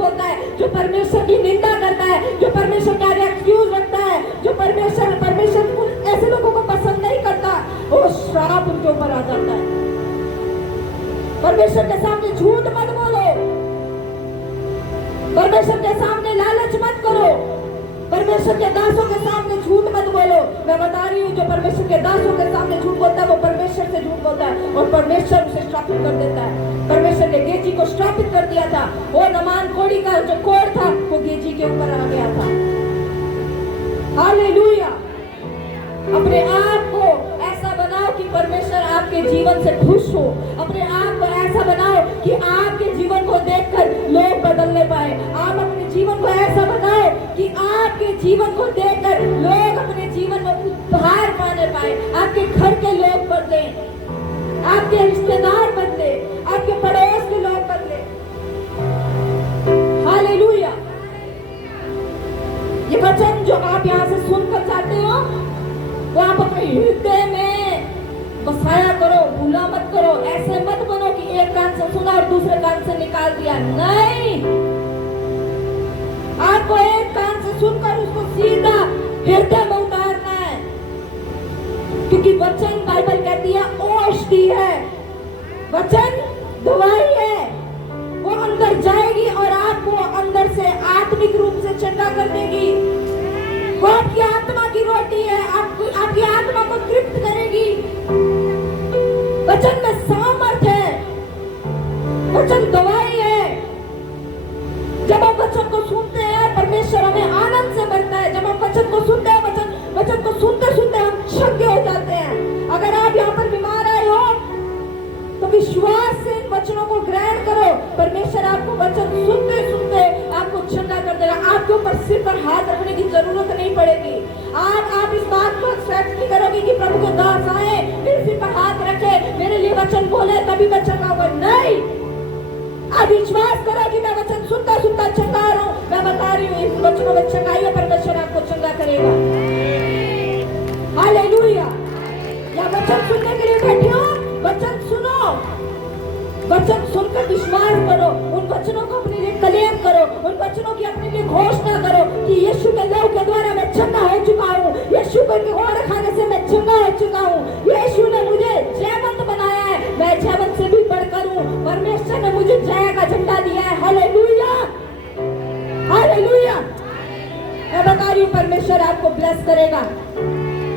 बोलता है, जो परमेश्वर की निंदा करता है, जो परमेश्वर का एक्सक्यूज रखता है, जो परमेश्वर ऐसे लोगों को पसंद नहीं करता, वो श्राप उनके ऊपर आ जाता है। परमेश्वर के सामने झूठ मत बोलो, परमेश्वर के सामने लालच मत करो, परमेश्वर के दासों के सामने झूठ मत बोलो। मैं बता रही हूँ, जो परमेश्वर के दासों के सामने झूठ बोलता है वो परमेश्वर से झूठ बोलता है और परमेश्वर उसे श्रापित कर देता है। परमेश्वर ने गेजी को श्रापित कर दिया था। वो नमान कोड़ी का जो कोड़ था वो गेजी के ऊपर आ गया था। हालेलुया। अपने आप को ऐसा बनाओ कि परमेश्वर आपके जीवन से खुश हो। अपने आप को ऐसा बनाओ कि आपके जीवन को देखकर लोग बदलने पाए। आप अपने जीवन को ऐसा बनाओ कि आपके जीवन को देखकर लोग अपने जीवन में उपहार पाने पाए। आपके घर के लोग बदले, आपके रिश्तेदार बदले, आपके पड़ोस के लोग बदले। हालेलुया। ये वचन जो आप यहाँ से सुनकर जाते हो वो आप अपने हृदय में बसाया करो, भूला मत करो। ऐसे मत बनो कि एक कान से सुना और दूसरे कान से निकाल दिया। नहीं, आपको एक कान से सुनकर उसको सीधा हृदय में उतारना है, क्योंकि वचन बाइबल कहती है औषधि है, वचन दवाई है। वो अंदर जाएगी और आपको अंदर से आत्मिक रूप से चंगा कर देगी। वो आपकी आत्मा की रोटी है, आपकी आत्मा को तृप्त करेगी। वचन में सामर्थ्य है, वचन दवाई है। जब हम वचन को सुनते हैं परमेश्वर हमें आनंद से भरता है। जब हम वचन को सुनते हैं, वचन को सुनते सुनते हम क्षज्ञ हो जाते हैं। अगर आप यहाँ पर बीमार आए हो तो विश्वास से इन वचनों को ग्रहण करो। परमेश्वर आपको वचन सुनते सुनते आपको चंगा कर देगा। आपके ऊपर सिर पर हाथ रखने की जरूरत नहीं पड़ेगी। आप इस बात को एक्सेप्ट नहीं करोगे कि प्रभु के दास आए, मेरे सिर पर हाथ रखे, मेरे लिए वचन बोले तभी मैं चंगा हुआ। नहीं, आप विश्वास करो कि मैं वचन सुनता सुनता चंगा रहा हूँ। मैं बता रही हूँ, इस वचनों में चंगाई है, परमेश्वर आपको चंगा करेगा। हालेलुया। या वचन सुनने के लिए बैठे हो, वचन सुनो, वचन सुनकर विश्वास करो, उन वचनों को अपने लिए क्लेम करो, उन वचनों की अपने लिए घोषणा करो कि यीशु के लहू के द्वारा मैं चंगा हो चुका हूँ, यीशु के ओर खाने से मैं चंगा हो चुका हूँ, यीशु ने मुझे जयवंत बनाया है, मैं जयवंत से भी बढ़कर हूँ। परमेश्वर ने मुझे जय का झंडा दिया है। Hallelujah, hallelujah. मैं बता रही हूँ, परमेश्वर आपको ब्लेस करेगा,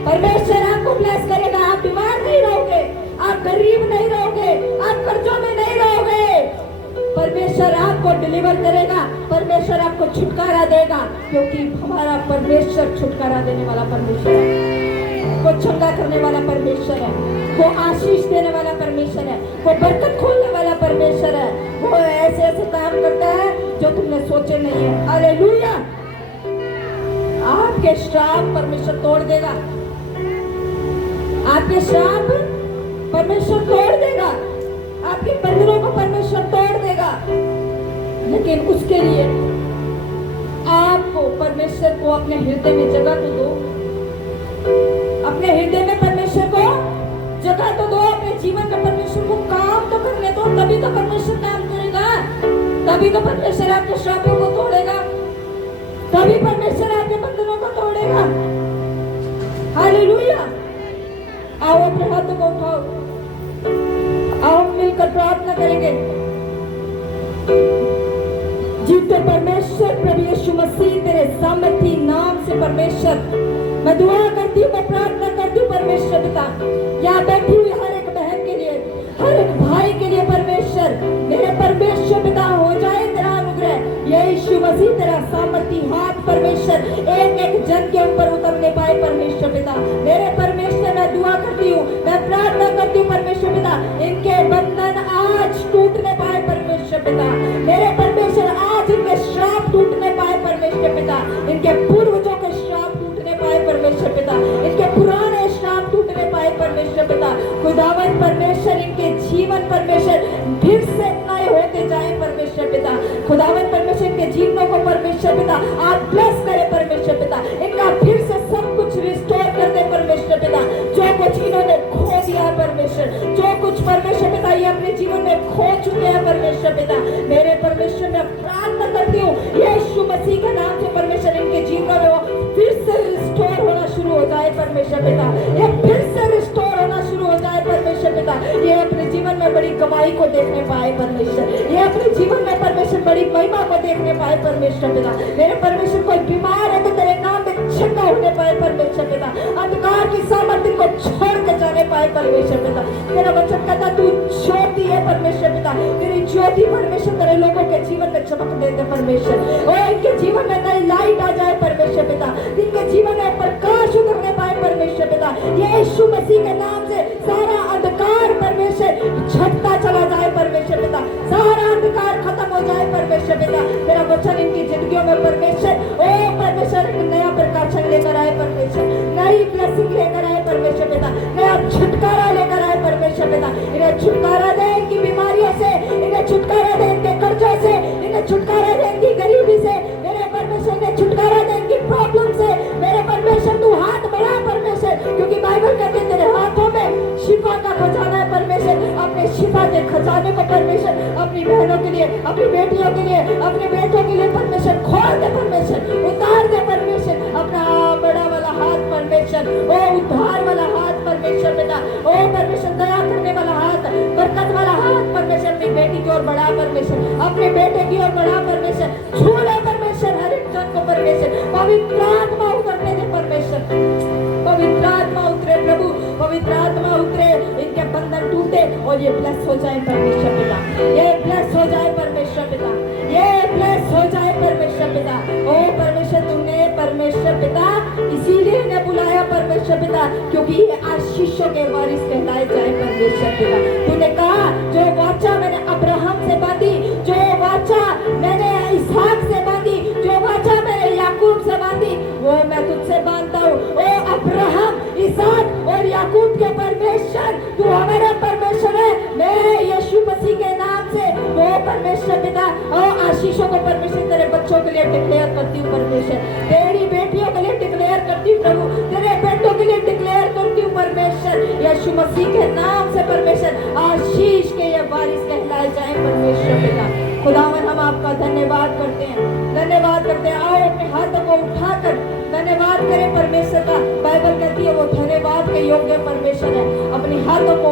परमेश्वर आपको ब्लेस करेगा। आप बीमार नहीं रहोगे, आप गरीब नहीं रहोगे, आप कर्जों में नहीं रहोगे। परमेश्वर आपको डिलीवर करेगा, परमेश्वर आपको छुटकारा देगा, क्योंकि हमारा परमेश्वर छुटकारा देने वाला परमेश्वर है, वो चंगा करने वाला परमेश्वर है, वो आशीष देने वाला परमेश्वर है, वो बरकत खोलने वाला परमेश्वर है। वो ऐसे ऐसे काम करता है जो तुमने सोचे नहीं है। हालेलुया। आपके श्राप परमेश्वर तोड़ देगा, आपके श्राप परमेश्वर तोड़ देगा, आपके बंधनों को परमेश्वर तोड़ देगा। लेकिन उसके लिए आपको परमेश्वर को अपने हृदय में जगह तो दो, अपने हृदय में परमेश्वर को जगह तो दो, अपने जीवन में परमेश्वर को काम तो करने दो, तभी तो परमेश्वर काम करेगा, तभी तो परमेश्वर आपके श्रापों को तोड़ेगा, तभी परमेश्वर आपके बंधनों को तोड़ेगा। हालेलुया। आओ अपने हाथों को उठाओ, आओ मिलकर प्रार्थना करेंगे। जीवते परमेश्वर प्रभु यीशु मसीह तेरे सामर्थी नाम से परमेश्वर मैं दुआ करती हूँ, मैं प्रार्थना करती हूँ परमेश्वर पिता, यहाँ बैठी हुई हर एक बहन के लिए, हर एक भाई के लिए परमेश्वर, मेरे परमेश्वर पिता हो जाए तेरा अनुग्रह, यीशु मसीह तेरा सामर्थी हाथ परमेश्वर एक एक जन के ऊपर उतरने पाए परमेश्वर पिता। मेरे परमेश्वर मैं दुआ करती हूँ, मैं प्रार्थना करती हूँ परमेश्वर पिता, इनके बंधन आज टूटने पाए परमेश्वर पिता, मेरे परमेश्वर आज इनके श्राप टूटने पाए परमेश्वर पिता, इनके पूर्वजों के श्राप टूटने पाए परमेश्वर पिता, इनके पुराने श्राप टूटने पाए परमेश्वर पिता। खुदावन परमेश्वर इनके जीवन परमेश्वर फिर से नए होते जाए परमेश्वर पिता। खुदावन परमेश्वर इनके जीवनों को परमेश्वर पिता आप ब्लेस करे परमेश्वर पिता, इनका फिर से सब कुछ रिस्टोर कर दे परमेश्वर पिता। जो कुछ इन्होंने खो दिया परमेश्वर, जो कुछ परमेश्वर पिता ये अपने जीवन में खो चुके हैं परमेश्वर पिता, मेरे परमेश्वर में प्रार्थना करती हूँ यीशु मसीह के नाम से परमेश्वर इनके जीवन में वो फिर से रिस्टोर होना शुरू हो जाए परमेश्वर पिता, ये फिर से रिस्टोर होना शुरू हो जाए परमेश्वर पिता। ये अपने जीवन में बड़ी कमाई को देखने पाए परमेश्वर, ये अपने जीवन में परमेश्वर बड़ी महिमा को देखने पाए परमेश्वर पिता। मेरे परमेश्वर कोई बीमार है तो तेरे नाम में चंगा होने पाए परमेश्वर पिता, अंधकार की सामर्थ्य को छोड़ के जाने पाए परमेश्वर पिता। तेरा वचन कहता तू ज्योति है परमेश्वर पिता, तेरी ज्योति परमेश्वर तेरे लोगों के जीवन में चमक दे दे परमेश्वर, और इनके जीवन में नई लाइट आ जाए परमेश्वर पिता, इनके जीवन में प्रकाश उतरने पाए परमेश्वर पिता। यीशु मसीह के नाम से सारा अंधकार परमेश्वर छटता चला जाए परमेश्वर पिता, सारा अंधकार खत्म हो जाए परमेश्वर पिता। तेरा वचन इनकी जिंदगियों में परमेश्वर ओ परमेश्वर एक नया प्रकाशन लेकर आए परमेश्वर, नई ब्लेसिंग लेकर आए परमेश्वर पिता, नया छुटकारा लेकर आए परमेश्वर पिता। इन्हें छुटकारा दे इनकी बीमारियों से, इन्हें छुटकारा दे इनके कर्जों से, इन्हें छुटकारा दे इनकी गरीबी से, मेरे परमेश्वर ने छुटकारा दे इनकी प्रॉब्लम से। मेरे परमेश्वर तू हाथ बढ़ा परमेश्वर, क्योंकि बाइबल कहते हैं तेरे हाथों में शिफा का खजाना है परमेश्वर। अपने शिफा के खजाने को परमेश्वर अपनी बहनों के लिए, अपनी बेटियों के लिए, अपने बेटों के लिए परमेश्वर खोल दे परमेश्वर, उतार दे परमेश्वर अपना बड़ा वाला हाथ परमेश्वर, ओ उद्धार वाला हाथ परमेश्वर पिता, ओ परमेश्वर दया करने वाला हाथ, बरकत वाला हाथ परमेश्वर अपनी बेटी की ओर बढ़ा परमेश्वर, अपने बेटे की ओर बढ़ा परमेश्वर, छू ले परमेश्वर हर एक जन को परमेश्वर, पवित्र आत्मा उतरने दे परमेश्वर, पवित्र आत्मा उतरे प्रभु, पवित्र आत्मा उतरे, इनके बंधन टूटे और ये ब्लेस हो जाए परमेश्वर पिता, ये ब्लेस हो जाए परमेश्वर पिता, ये ब्लेस हो जाए परमेश्वर पिता। ओ परमेश्वर तुमने परमेश्वर पिता इसीलिए इन्हें बुलाया परमेश्वर पिता, क्योंकि ये आशीषों के वारिस कहलाए जाए परमेश्वर पिता। तूने कहा जो वाचा मैंने अब्राहम से बांधी, जो वाचा मैंने इसहाक से बांधी, जो वाचा मैंने याकूब से बांधी, वो मैं तुझसे बांधता हूँ। ओ अब्राहम, इसहाक और याकूब के परमेश्वर, तू हमारा परमेश्वर है। मैं यीशु मसीह के नाम से वो परमेश्वर पिता और आशीषों को परमेश्वर तेरे बच्चों के लिए डिक्लेयर करती हूँ परमेश्वर, तेरी बेटियों के लिए डिक्लेयर करती हूँ प्रभु, तेरे बेटों के लिए डिक्लेयर करती हूँ परमेश्वर, यीशु मसीह के नाम से परमेश्वर आशीष के ये वारिस कहलाए जाए परमेश्वर पिता। खुदावन हम आपका धन्यवाद करते हैं, धन्यवाद करते हैं। आओ अपने हाथों को उठाकर धन्यवाद करें परमेश्वर का। बाइबल कहती है वो धन्यवाद के योग्य परमेश्वर है। अपने हाथों को